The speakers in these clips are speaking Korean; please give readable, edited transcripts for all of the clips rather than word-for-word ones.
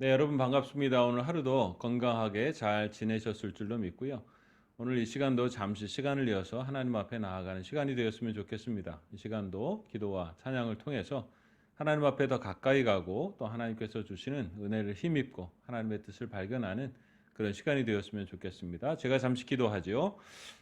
네, 여러분 반갑습니다. 오늘 하루도 건강하게 잘 지내셨을 줄로 믿고요. 오늘 이 시간도 잠시 시간을 내어서 하나님 앞에 나아가는 시간이 되었으면 좋겠습니다. 이 시간도 기도와 찬양을 통해서 하나님 앞에 더 가까이 가고 또 하나님께서 주시는 은혜를 힘입고 하나님의 뜻을 발견하는 그런 시간이 되었으면 좋겠습니다. 제가 잠시 기도하지요.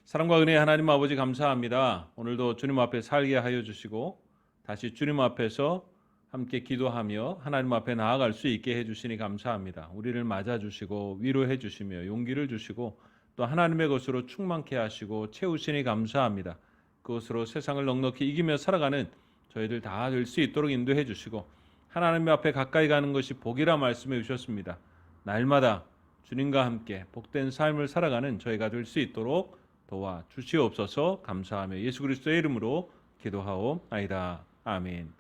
사랑과 은혜 하나님 아버지 감사합니다. 오늘도 주님 앞에 살게 하여 주시고 다시 주님 앞에서 함께 기도하며 하나님 앞에 나아갈 수 있게 해주시니 감사합니다. 우리를 맞아주시고 위로해 주시며 용기를 주시고 또 하나님의 것으로 충만케 하시고 채우시니 감사합니다. 그것으로 세상을 넉넉히 이기며 살아가는 저희들 다 될 수 있도록 인도해 주시고 하나님 앞에 가까이 가는 것이 복이라 말씀해 주셨습니다. 날마다 주님과 함께 복된 삶을 살아가는 저희가 될 수 있도록 도와 주시옵소서. 감사하며 예수 그리스도의 이름으로 기도하옵나이다. 아멘.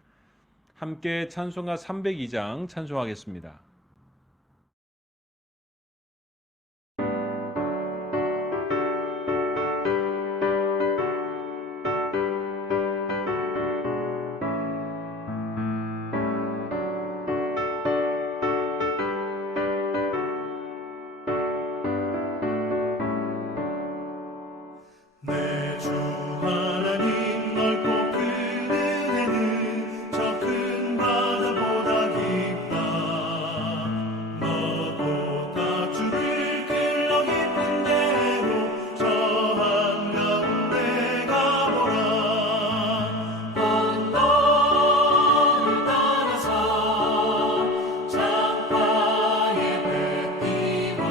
함께 찬송가 302장 찬송하겠습니다. 내 주 하나님 넓고 큰 은혜는 저 큰 바다보다 깊다. 너도 다 주를 길러 깊은 대로 저 한가운데 가보라. 언덕을 따라서 창가에 배 띄워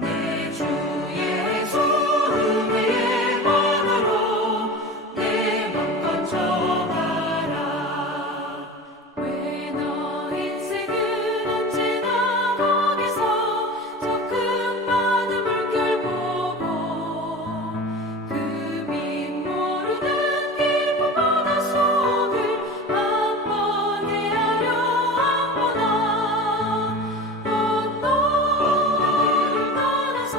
내 주 예수 은혜의 바다로 내 맘껏 져가라. 왜 너 인생은 언제나 거기서 저 큰 바다 물결 보고 그 밑 모르는 깊은 바다 속을 한번 헤아려 한번아. 언덕을 따라서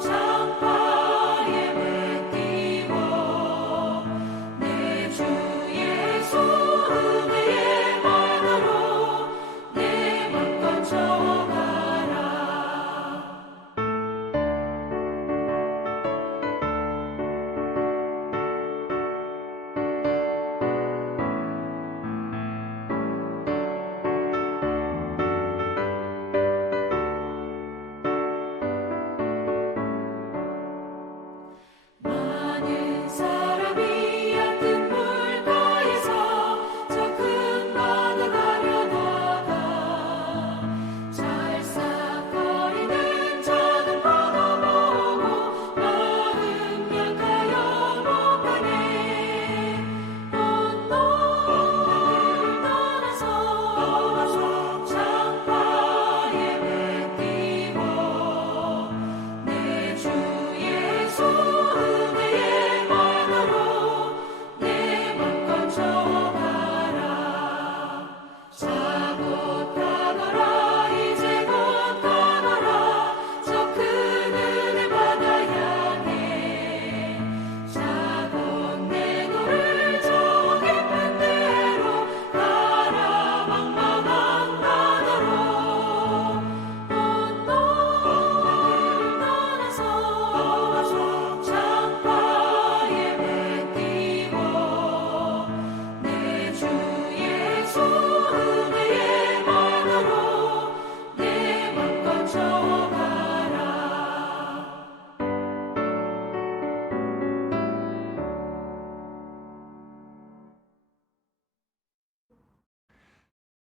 창가에 배 띄워 내 주 예수 은혜의 바다로 내 맘껏 져가라. 많은 사람이 얕은 물가에서 저 큰 바다 가려다가 찰싹거리는 작은 파도 보고 마음 약하여 못 가네. 언덕을 따라서 창가에 배 띄워 내 주 예수 은혜의 바다로 내 맘껏 져가라. 자 곧 가거라 이제 곧 가거라 저 큰 은혜 바다 향해. 자 곧 내 너를 저 깊은 데로 가라茫茫한 바다로. 언덕을 따라서 창가에 배 띄워 내 주 예수 은혜의 바다로 내 맘껏 져가라.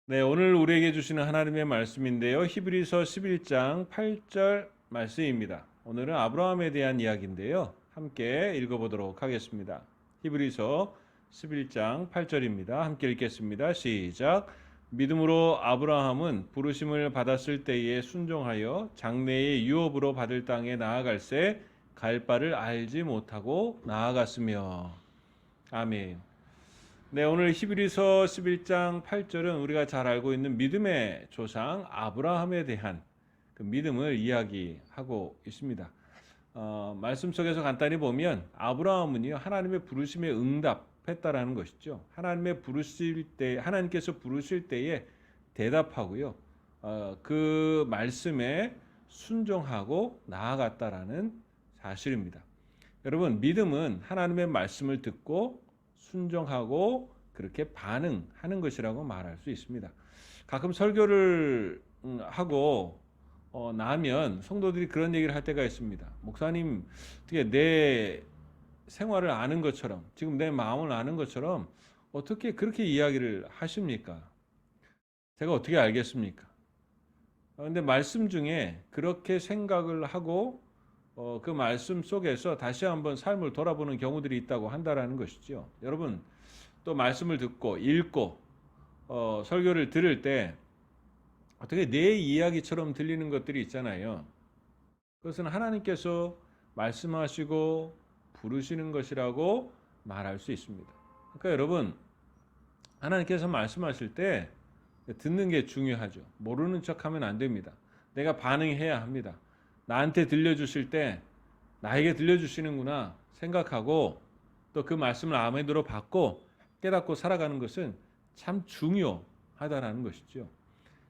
네, 오늘 우리에게 주시는 하나님의 말씀인데요. 히브리서 11장 8절 말씀입니다. 오늘은 아브라함에 대한 이야기인데요. 함께 읽어보도록 하겠습니다. 히브리서 11장 8절입니다. 함께 읽겠습니다. 시작. 믿음으로 아브라함은 부르심을 받았을 때에 순종하여 장래의 유업으로 받을 땅에 나아갈새 갈 바를 알지 못하고 나아갔으며. 아멘. 네, 오늘 히브리서 11장 8절은 우리가 잘 알고 있는 믿음의 조상 아브라함에 대한 그 믿음을 이야기하고 있습니다. 말씀 속에서 간단히 보면 아브라함은요 하나님의 부르심에 응답했다라는 것이죠. 하나님의 부르실 때 하나님께서 부르실 때에 대답하고요. 그 말씀에 순종하고 나아갔다라는 사실입니다. 여러분, 믿음은 하나님의 말씀을 듣고 순종하고 그렇게 반응하는 것이라고 말할 수 있습니다. 가끔 설교를 하고 나면 성도들이 그런 얘기를 할 때가 있습니다. 목사님, 어떻게 내 생활을 아는 것처럼, 지금 내 마음을 아는 것처럼 어떻게 그렇게 이야기를 하십니까? 제가 어떻게 알겠습니까? 근데 말씀 중에 그렇게 생각을 하고 그 말씀 속에서 다시 한번 삶을 돌아보는 경우들이 있다고 한다라는 것이죠. 여러분, 또 말씀을 듣고 읽고 설교를 들을 때 어떻게 내 이야기처럼 들리는 것들이 있잖아요. 그것은 하나님께서 말씀하시고 부르시는 것이라고 말할 수 있습니다. 그러니까 여러분, 하나님께서 말씀하실 때 듣는 게 중요하죠. 모르는 척하면 안 됩니다. 내가 반응해야 합니다. 나한테 들려주실 때 나에게 들려주시는구나 생각하고 또 그 말씀을 아멘으로 받고 깨닫고 살아가는 것은 참 중요하다라는 것이죠.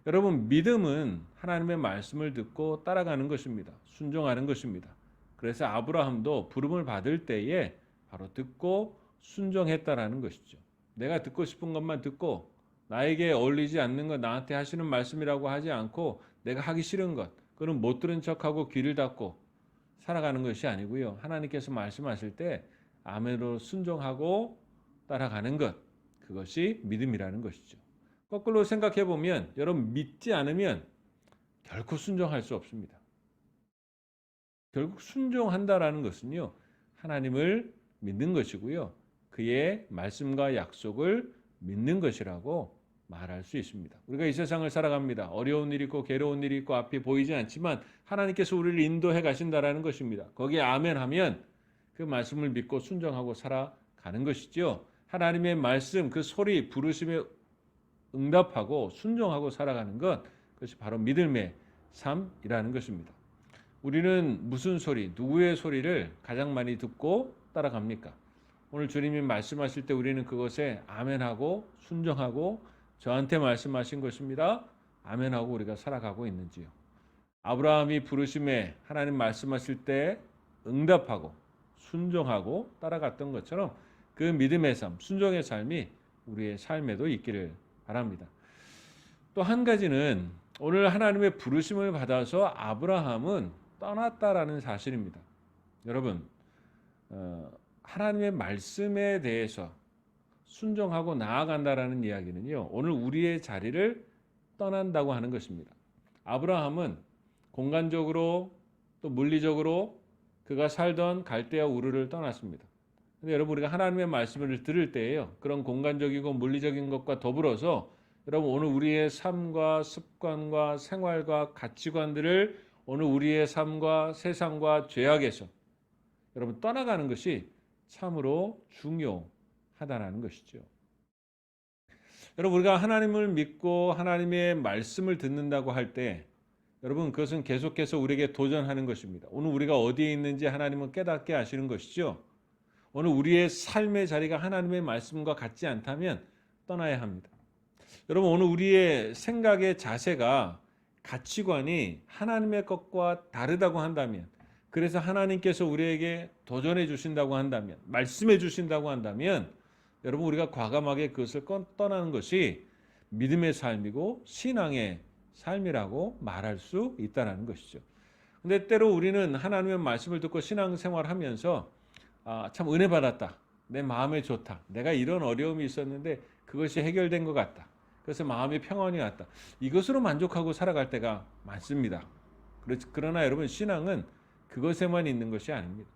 여러분, 믿음은 하나님의 말씀을 듣고 따라가는 것입니다. 순종하는 것입니다. 그래서 아브라함도 부름을 받을 때에 바로 듣고 순종했다라는 것이죠. 내가 듣고 싶은 것만 듣고 나에게 어울리지 않는 것, 나한테 하시는 말씀이라고 하지 않고 내가 하기 싫은 것, 그건 못 들은 척하고 귀를 닫고 살아가는 것이 아니고요. 하나님께서 말씀하실 때 아멘으로 순종하고 따라가는 것, 그것이 믿음이라는 것이죠. 거꾸로 생각해 보면 여러분, 믿지 않으면 결코 순종할 수 없습니다. 결국 순종한다라는 것은요, 하나님을 믿는 것이고요, 그의 말씀과 약속을 믿는 것이라고 말할 수 있습니다. 우리가 이 세상을 살아갑니다. 어려운 일이 있고 괴로운 일이 있고 앞이 보이지 않지만 하나님께서 우리를 인도해 가신다라는 것입니다. 거기에 아멘하면 그 말씀을 믿고 순종하고 살아가는 것이죠. 하나님의 말씀, 그 소리, 부르심에 응답하고 순종하고 살아가는 것, 그것이 바로 믿음의 삶이라는 것입니다. 우리는 무슨 소리, 누구의 소리를 가장 많이 듣고 따라갑니까? 오늘 주님이 말씀하실 때 우리는 그것에 아멘하고 순종하고 저한테 말씀하신 것입니다, 아멘하고 우리가 살아가고 있는지요. 아브라함이 부르심에 하나님 말씀하실 때 응답하고 순종하고 따라갔던 것처럼 그 믿음의 삶, 순종의 삶이 우리의 삶에도 있기를 바랍니다. 또 한 가지는 오늘 하나님의 부르심을 받아서 아브라함은 떠났다라는 사실입니다. 여러분, 하나님의 말씀에 대해서 순종하고 나아간다라는 이야기는요, 오늘 우리의 자리를 떠난다고 하는 것입니다. 아브라함은 공간적으로 또 물리적으로 그가 살던 갈대아 우르를 떠났습니다. 근데 여러분, 우리가 하나님의 말씀을 들을 때에요, 그런 공간적이고 물리적인 것과 더불어서 여러분, 오늘 우리의 삶과 습관과 생활과 가치관들을 오늘 우리의 삶과 세상과 죄악에서 여러분 떠나가는 것이 참으로 중요하다는 것이죠. 여러분, 우리가 하나님을 믿고 하나님의 말씀을 듣는다고 할 때 여러분, 그것은 계속해서 우리에게 도전하는 것입니다. 오늘 우리가 어디에 있는지 하나님은 깨닫게 하시는 것이죠. 오늘 우리의 삶의 자리가 하나님의 말씀과 같지 않다면 떠나야 합니다. 여러분, 오늘 우리의 생각의 자세가, 가치관이 하나님의 것과 다르다고 한다면, 그래서 하나님께서 우리에게 도전해 주신다고 한다면, 말씀해 주신다고 한다면 여러분, 우리가 과감하게 그것을 떠나는 것이 믿음의 삶이고 신앙의 삶이라고 말할 수 있다는 것이죠. 근데 때로 우리는 하나님의 말씀을 듣고 신앙생활을 하면서 참 은혜 받았다, 내 마음에 좋다, 내가 이런 어려움이 있었는데 그것이 해결된 것 같다, 그래서 마음이 평안이 왔다, 이것으로 만족하고 살아갈 때가 많습니다. 그러나 여러분, 신앙은 그것에만 있는 것이 아닙니다.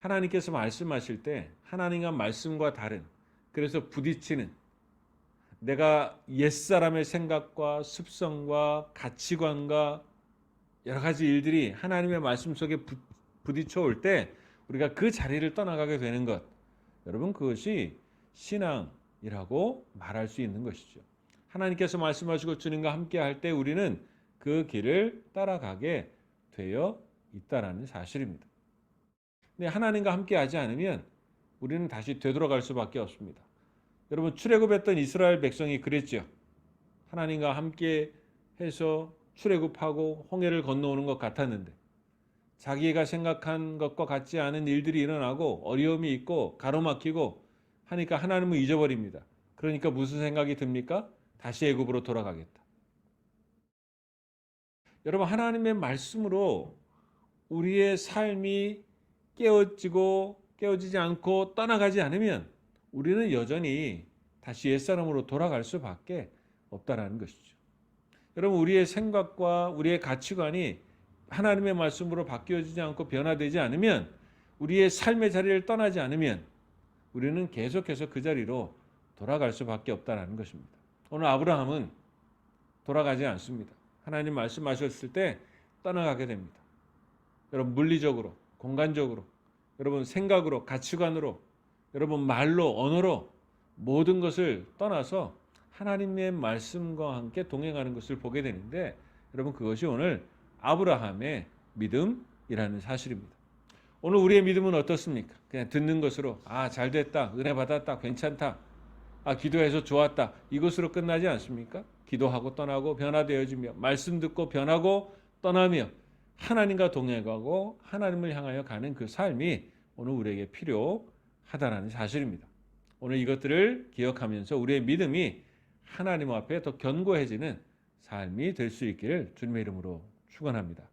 하나님께서 말씀하실 때 하나님과 말씀과 다른, 그래서 부딪히는, 내가 옛사람의 생각과 습성과 가치관과 여러 가지 일들이 하나님의 말씀 속에 부딪혀 올 때 우리가 그 자리를 떠나가게 되는 것, 여러분, 그것이 신앙이라고 말할 수 있는 것이죠. 하나님께서 말씀하시고 주님과 함께 할 때 우리는 그 길을 따라가게 되어 있다라는 사실입니다. 근데 하나님과 함께 하지 않으면 우리는 다시 되돌아갈 수밖에 없습니다. 여러분, 출애굽했던 이스라엘 백성이 그랬죠. 하나님과 함께 해서 출애굽하고 홍해를 건너오는 것 같았는데 자기가 생각한 것과 같지 않은 일들이 일어나고 어려움이 있고 가로막히고 하니까 하나님을 잊어버립니다. 그러니까 무슨 생각이 듭니까? 다시 애굽으로 돌아가겠다. 여러분, 하나님의 말씀으로 우리의 삶이 깨어지지 않고 떠나가지 않으면 우리는 여전히 다시 옛사람으로 돌아갈 수밖에 없다라는 것이죠. 여러분, 우리의 생각과 우리의 가치관이 하나님의 말씀으로 바뀌어지지 않고 변화되지 않으면, 우리의 삶의 자리를 떠나지 않으면 우리는 계속해서 그 자리로 돌아갈 수밖에 없다라는 것입니다. 오늘 아브라함은 돌아가지 않습니다. 하나님 말씀하셨을 때 떠나가게 됩니다. 여러분, 물리적으로, 공간적으로, 여러분 생각으로, 가치관으로, 여러분 말로, 언어로 모든 것을 떠나서 하나님의 말씀과 함께 동행하는 것을 보게 되는데, 여러분 그것이 오늘 아브라함의 믿음이라는 사실입니다. 오늘 우리의 믿음은 어떻습니까? 그냥 듣는 것으로 잘 됐다, 은혜 받았다, 괜찮다, 기도해서 좋았다, 이것으로 끝나지 않습니까? 기도하고 떠나고 변화되어지며 말씀 듣고 변하고 떠나며 하나님과 동행하고 하나님을 향하여 가는 그 삶이 오늘 우리에게 필요하다는 사실입니다. 오늘 이것들을 기억하면서 우리의 믿음이 하나님 앞에 더 견고해지는 삶이 될 수 있기를 주님의 이름으로 축원합니다.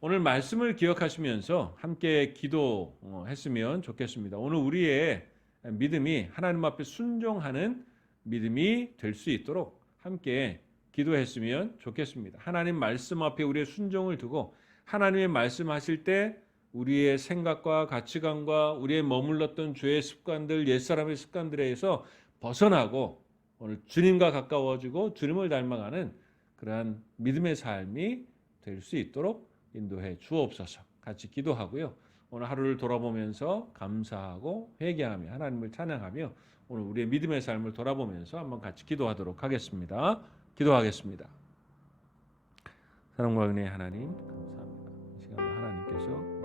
오늘 말씀을 기억하시면서 함께 기도했으면 좋겠습니다. 오늘 우리의 믿음이 하나님 앞에 순종하는 믿음이 될 수 있도록 함께 기도했으면 좋겠습니다. 하나님 말씀 앞에 우리의 순종을 두고 하나님의 말씀하실 때 우리의 생각과 가치관과 우리의 머물렀던 죄의 습관들, 옛사람의 습관들에서 벗어나고 오늘 주님과 가까워지고 주님을 닮아가는 그러한 믿음의 삶이 될 수 있도록 인도해 주옵소서. 같이 기도하고요. 오늘 하루를 돌아보면서 감사하고 회개하며 하나님을 찬양하며 오늘 우리의 믿음의 삶을 돌아보면서 한번 같이 기도하도록 하겠습니다. 기도하겠습니다. 사랑과 은혜의 하나님, 감사합니다. 이 시간에 하나님께서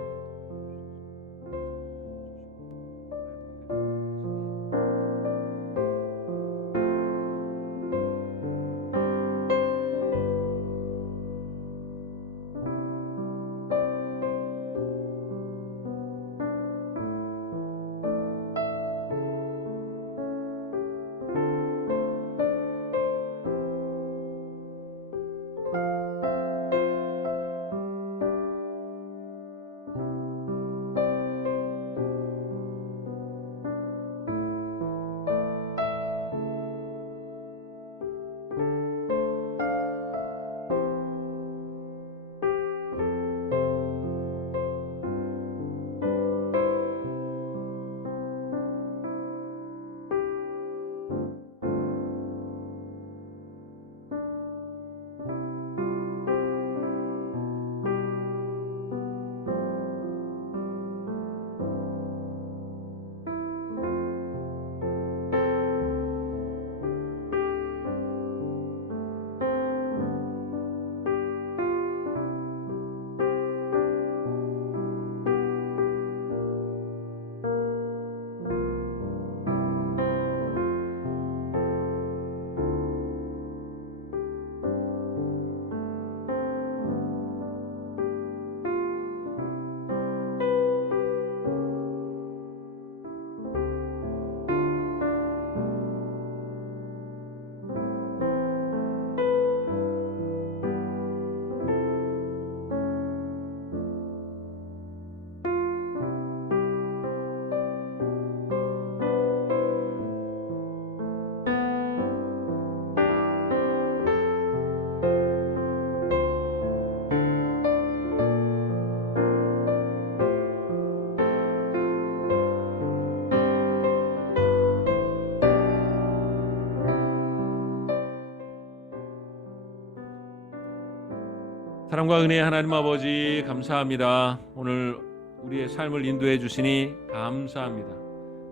사랑과 은혜의 하나님 아버지, 감사합니다. 오늘 우리의 삶을 인도해 주시니 감사합니다.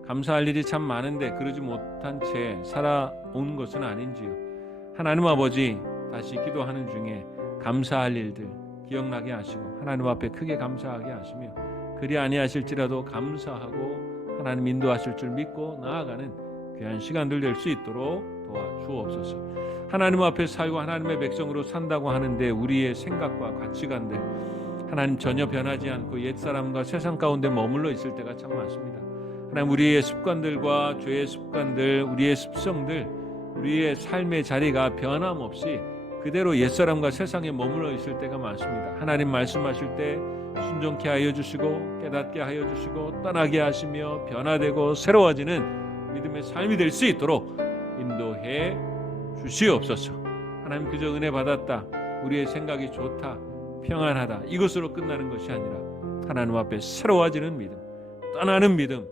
감사할 일이 참 많은데 그러지 못한 채 살아온 것은 아닌지요. 하나님 아버지, 다시 기도하는 중에 감사할 일들 기억나게 하시고 하나님 앞에 크게 감사하게 하시며, 그리 아니하실지라도 감사하고 하나님 인도하실 줄 믿고 나아가는 귀한 시간들 될 수 있도록 도와주옵소서. 하나님 앞에 살고 하나님의 백성으로 산다고 하는데 우리의 생각과 가치관들 하나님 전혀 변하지 않고 옛사람과 세상 가운데 머물러 있을 때가 참 많습니다. 하나님 우리의 습관들과 죄의 습관들, 우리의 습성들, 우리의 삶의 자리가 변함없이 그대로 옛사람과 세상에 머물러 있을 때가 많습니다. 하나님 말씀하실 때 순종케 하여 주시고 깨닫게 하여 주시고 떠나게 하시며 변화되고 새로워지는 믿음의 삶이 될 수 있도록 인도해 주시옵소서. 하나님 그저 은혜 받았다, 우리의 생각이 좋다, 평안하다 이것으로 끝나는 것이 아니라 하나님 앞에 새로워지는 믿음, 떠나는 믿음,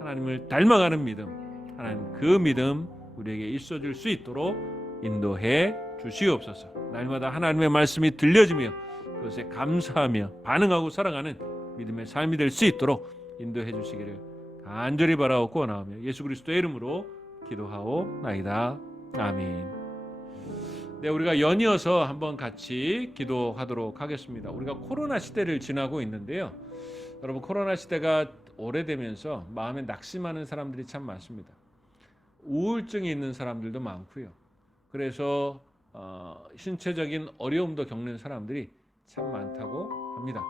하나님을 닮아가는 믿음, 하나님 그 믿음 우리에게 있어질 수 있도록 인도해 주시옵소서. 날마다 하나님의 말씀이 들려지며 그것에 감사하며 반응하고 살아가는 믿음의 삶이 될 수 있도록 인도해 주시기를 간절히 바라옵고 원하오며 예수 그리스도의 이름으로 기도하오나이다. 아멘. 네, 우리가 연이어서 한번 같이 기도하도록 하겠습니다. 우리가 코로나 시대를 지나고 있는데요. 여러분 코로나 시대가 오래되면서 마음에 낙심하는 사람들이 참 많습니다. 우울증이 있는 사람들도 많고요. 그래서 신체적인 어려움도 겪는 사람들이 참 많다고 합니다.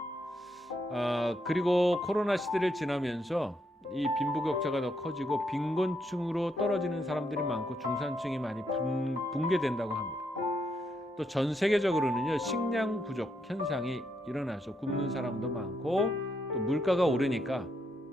그리고 코로나 시대를 지나면서 이 빈부격차가 더 커지고 빈곤층으로 떨어지는 사람들이 많고 중산층이 많이 붕괴된다고 합니다. 또 전 세계적으로는요 식량 부족 현상이 일어나서 굶는 사람도 많고 또 물가가 오르니까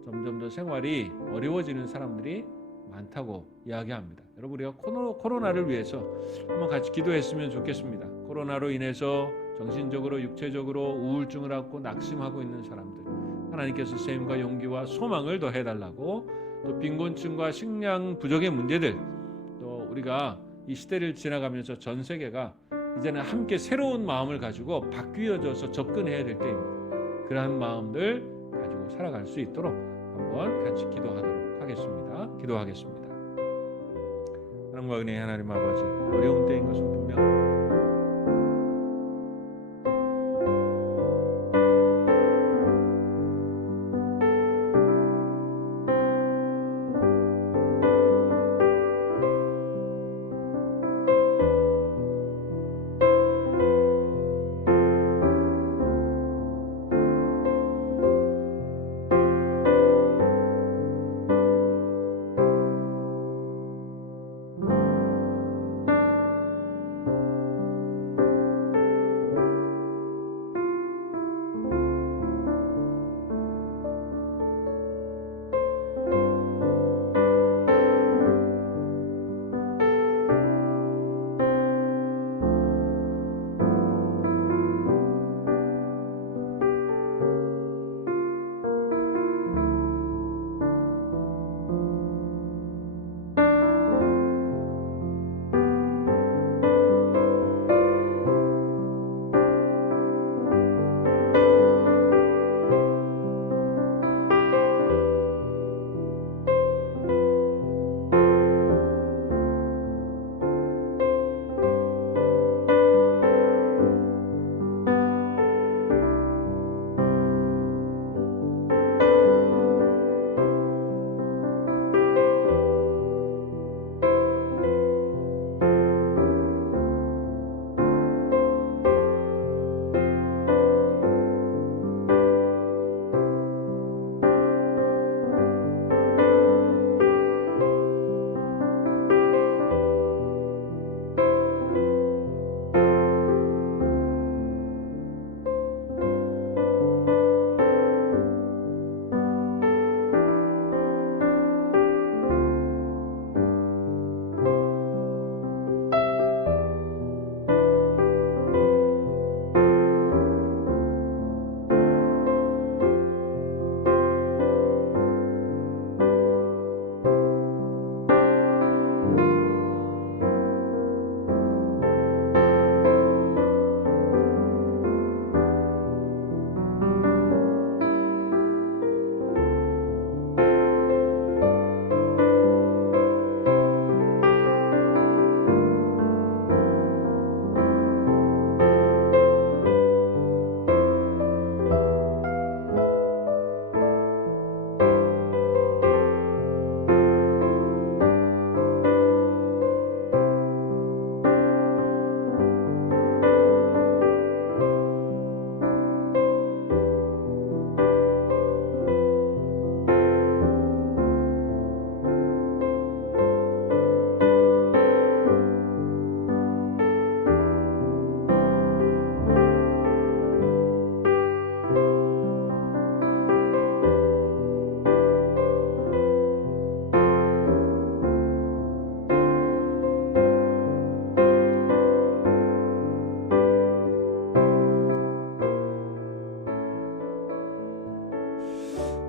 점점 더 생활이 어려워지는 사람들이 많다고 이야기합니다. 여러분 우리가 코로나를 위해서 한번 같이 기도했으면 좋겠습니다. 코로나로 인해서 정신적으로 육체적으로 우울증을 갖고 낙심하고 있는 사람들 하나님께서 셈과 용기와 소망을 더해달라고, 또 빈곤층과 식량 부족의 문제들, 또 우리가 이 시대를 지나가면서 전 세계가 이제는 함께 새로운 마음을 가지고 바뀌어져서 접근해야 될 때입니다. 그러한 마음들 가지고 살아갈 수 있도록 한번 같이 기도하도록 하겠습니다. 기도하겠습니다. 사랑과 은혜의 하나님 아버지, 어려운 때인 것은 분명합니다.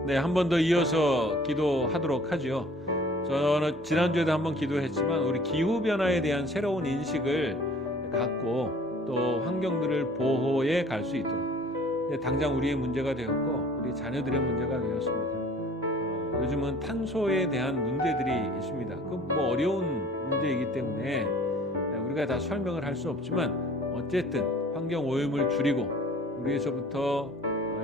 네, 한 번 더 이어서 기도하도록 하죠. 저는 지난주에도 한번 기도했지만 우리 기후 변화에 대한 새로운 인식을 갖고 또 환경들을 보호해 갈 수 있도록, 당장 우리의 문제가 되었고 우리 자녀들의 문제가 되었습니다. 요즘은 탄소에 대한 문제들이 있습니다. 그 뭐 어려운 문제이기 때문에 우리가 다 설명을 할 수 없지만 어쨌든 환경 오염을 줄이고 우리에서부터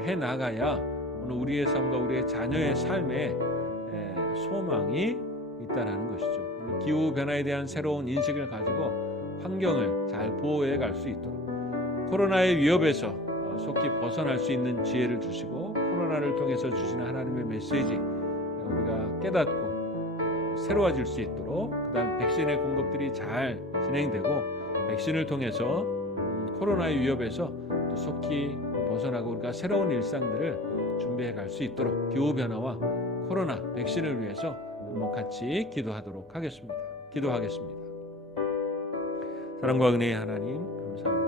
해 나가야 오늘 우리의 삶과 우리의 자녀의 삶에 소망이 있다라는 것이죠. 기후 변화에 대한 새로운 인식을 가지고 환경을 잘 보호해 갈 수 있도록, 코로나의 위협에서 속히 벗어날 수 있는 지혜를 주시고 코로나를 통해서 주시는 하나님의 메시지 우리가 깨닫고 새로워질 수 있도록, 그다음 백신의 공급들이 잘 진행되고 백신을 통해서 코로나의 위협에서 또 속히 벗어나고 우리가 새로운 일상들을 준비해 갈 수 있도록 기후 변화와 코로나 백신을 위해서 한번 같이 기도하도록 하겠습니다. 기도하겠습니다. 사랑과 은혜의 하나님, 감사합니다.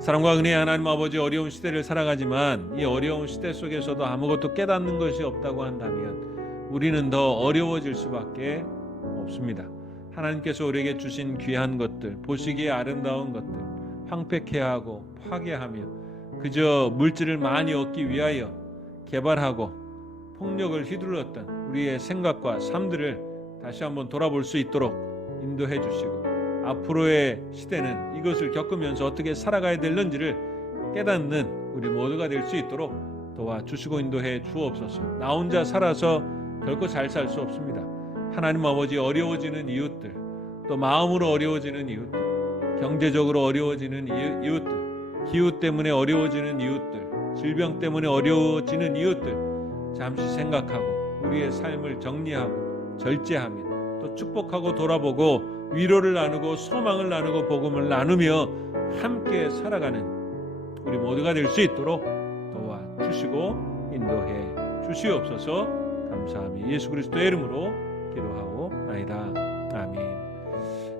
사랑과 은혜의 하나님 아버지, 어려운 시대를 살아가지만 이 어려운 시대 속에서도 아무것도 깨닫는 것이 없다고 한다면 우리는 더 어려워질 수밖에 없습니다. 하나님께서 우리에게 주신 귀한 것들, 보시기에 아름다운 것들 황폐케 하고 파괴하며 그저 물질을 많이 얻기 위하여 개발하고 폭력을 휘둘렀던 우리의 생각과 삶들을 다시 한번 돌아볼 수 있도록 인도해 주시고, 앞으로의 시대는 이것을 겪으면서 어떻게 살아가야 될는지를 깨닫는 우리 모두가 될 수 있도록 도와주시고 인도해 주옵소서. 나 혼자 살아서 결코 잘 살 수 없습니다. 하나님 아버지, 어려워지는 이웃들, 또 마음으로 어려워지는 이웃들, 경제적으로 어려워지는 이웃들, 기후 때문에 어려워지는 이웃들, 질병 때문에 어려워지는 이웃들 잠시 생각하고 우리의 삶을 정리하고 절제하며 또 축복하고 돌아보고 위로를 나누고 소망을 나누고 복음을 나누며 함께 살아가는 우리 모두가 될 수 있도록 도와주시고 인도해 주시옵소서. 감사하며 예수 그리스도의 이름으로 기도하오나이다. 아멘.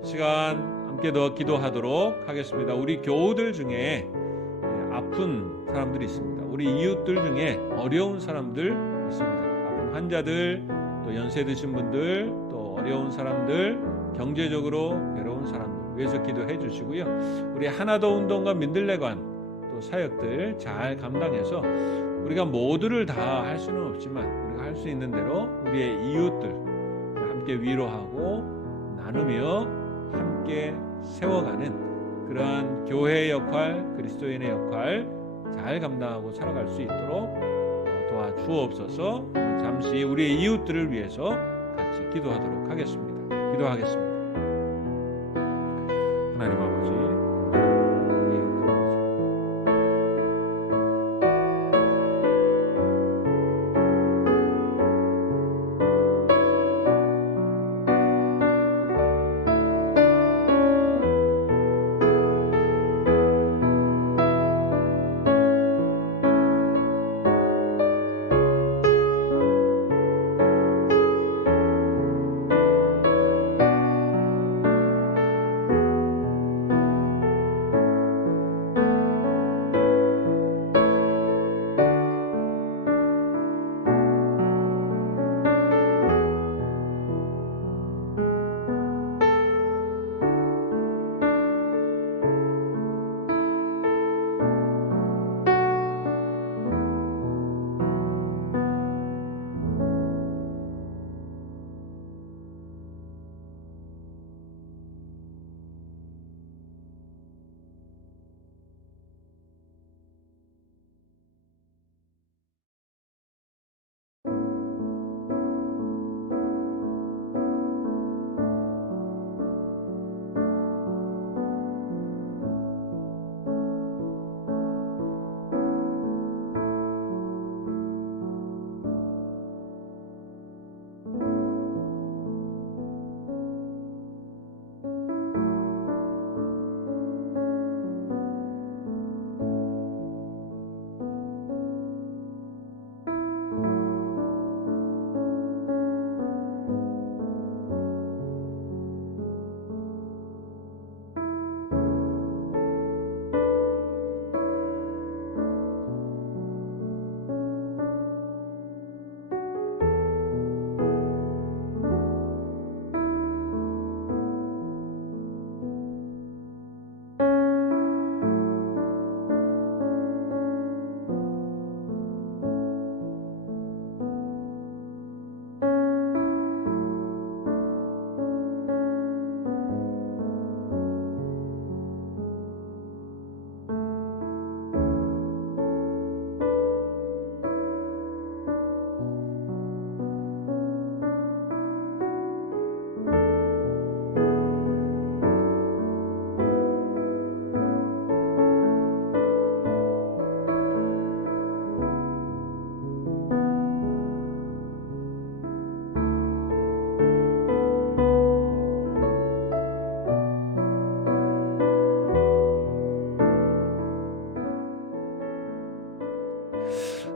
시간 함께 더 기도하도록 하겠습니다. 우리 교우들 중에 아픈 사람들이 있습니다. 우리 이웃들 중에 어려운 사람들 있습니다. 아픈 환자들, 또 연세 드신 분들, 또 어려운 사람들, 경제적으로 괴로운 사람들 위해서 기도해 주시고요. 우리 하나더 운동과 민들레관 또 사역들 잘 감당해서 우리가 모두를 다 할 수는 없지만 우리가 할 수 있는 대로 우리의 이웃들 함께 위로하고 나누며 함께 세워가는 그러한 교회의 역할, 그리스도인의 역할 잘 감당하고 살아갈 수 있도록 도와주옵소서. 잠시 우리의 이웃들을 위해서 같이 기도하도록 하겠습니다. 기도하겠습니다. 하나님 아버지,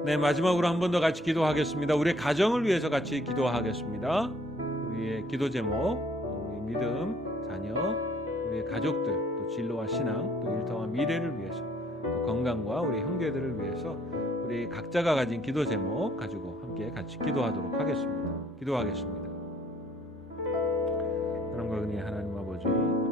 네, 마지막으로 한 번 더 같이 기도하겠습니다. 우리의 가정을 위해서 같이 기도하겠습니다. 우리의 기도 제목, 우리 믿음, 자녀, 우리의 가족들, 또 진로와 신앙, 또 일터와 미래를 위해서 그 건강과 우리 형제들을 위해서 우리 각자가 가진 기도 제목 가지고 함께 같이 기도하도록 하겠습니다. 기도하겠습니다. 사랑과 은혜의 하나님 아버지 감사합니다.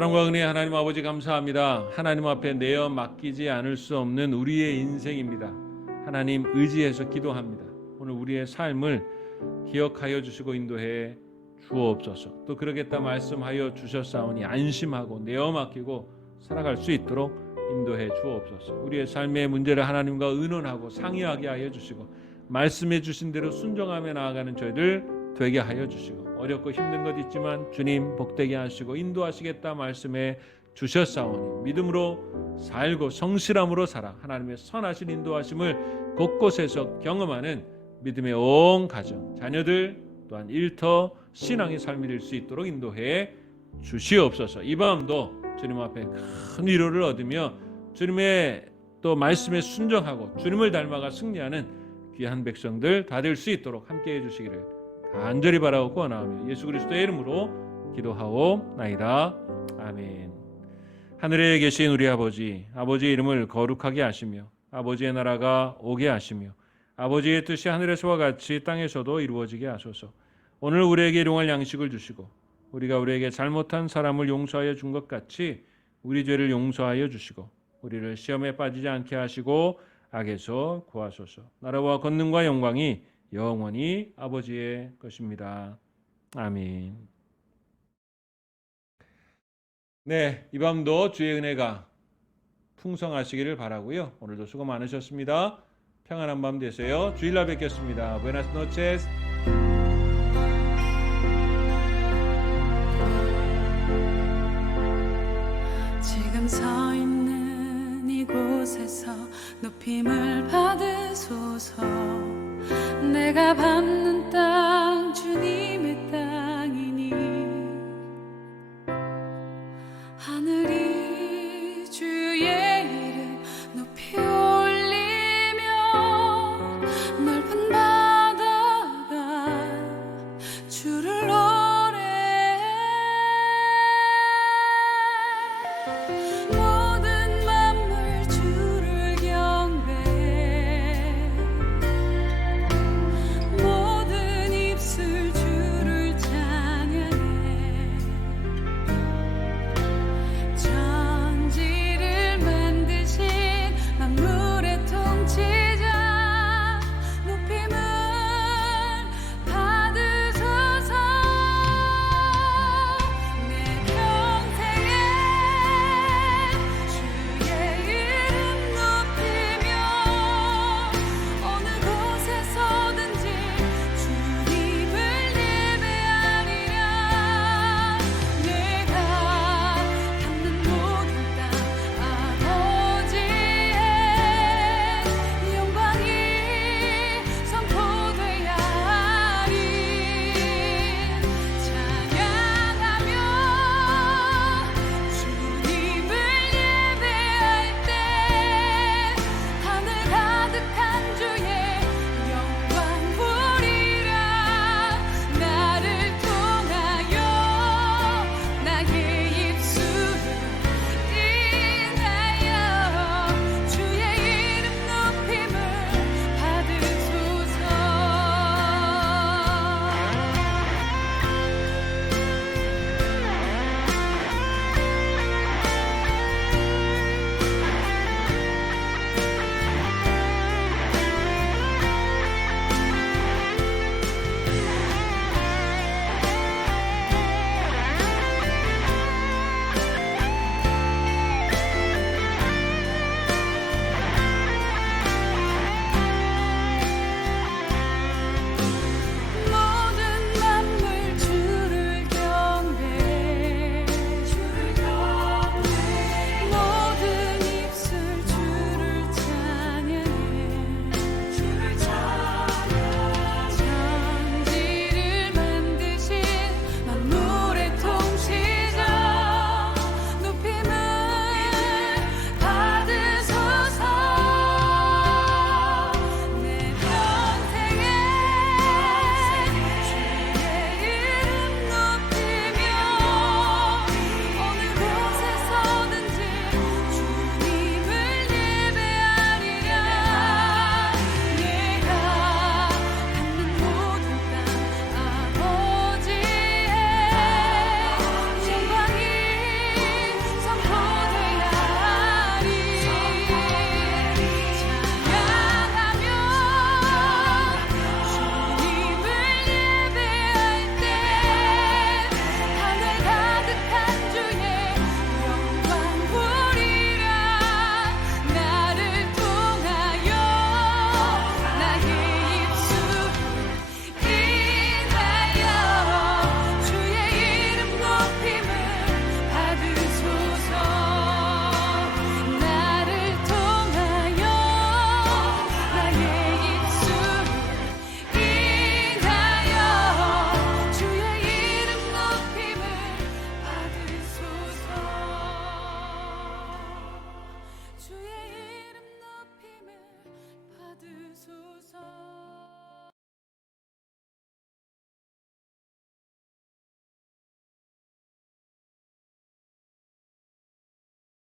사랑과 은혜의 하나님 아버지 감사합니다. 하나님 앞에 내어 맡기지 않을 수 없는 우리의 인생입니다. 하나님 의지해서 기도합니다. 오늘 우리의 삶을 기억하여 주시고 인도해 주옵소서. 또 그러겠다 말씀하여 주셨사오니 안심하고 내어 맡기고 살아갈 수 있도록 인도해 주옵소서. 우리의 삶의 문제를 하나님과 의논하고 상의하게 하여 주시고 말씀해 주신 대로 순종하며 나아가는 저희들 되게 하여 주시고 어렵고 힘든 것 있지만 주님 복되게 하시고 인도하시겠다 말씀해 주셨사오니 믿음으로 살고 성실함으로 살아 하나님의 선하신 인도하심을 곳곳에서 경험하는 믿음의 온 가정 자녀들 또한 일터 신앙의 삶이 될 수 있도록 인도해 주시옵소서. 이 밤도 주님 앞에 큰 위로를 얻으며 주님의 또 말씀에 순종하고 주님을 닮아가 승리하는 귀한 백성들 다 될 수 있도록 함께해 주시기를 간절히 바라고 원하오며 예수 그리스도의 이름으로 기도하옵나이다. 아멘. 하늘에 계신 우리 아버지, 아버지의 이름을 거룩하게 하시며 아버지의 나라가 오게 하시며 아버지의 뜻이 하늘에서와 같이 땅에서도 이루어지게 하소서. 오늘 우리에게 일용할 양식을 주시고 우리가 우리에게 잘못한 사람을 용서하여 준 것 같이 우리 죄를 용서하여 주시고 우리를 시험에 빠지지 않게 하시고 악에서 구하소서. 나라와 권능과 영광이 영원히 아버지의 것입니다. 아멘. 네, 이 밤도 주의 은혜가 풍성하시기를 바라고요. 오늘도 수고 많으셨습니다. 평안한 밤 되세요. 주일날 뵙겠습니다. Buenas noches. 지금 서 있는 이곳에서 높임을 받으소서. 내가 받는 땅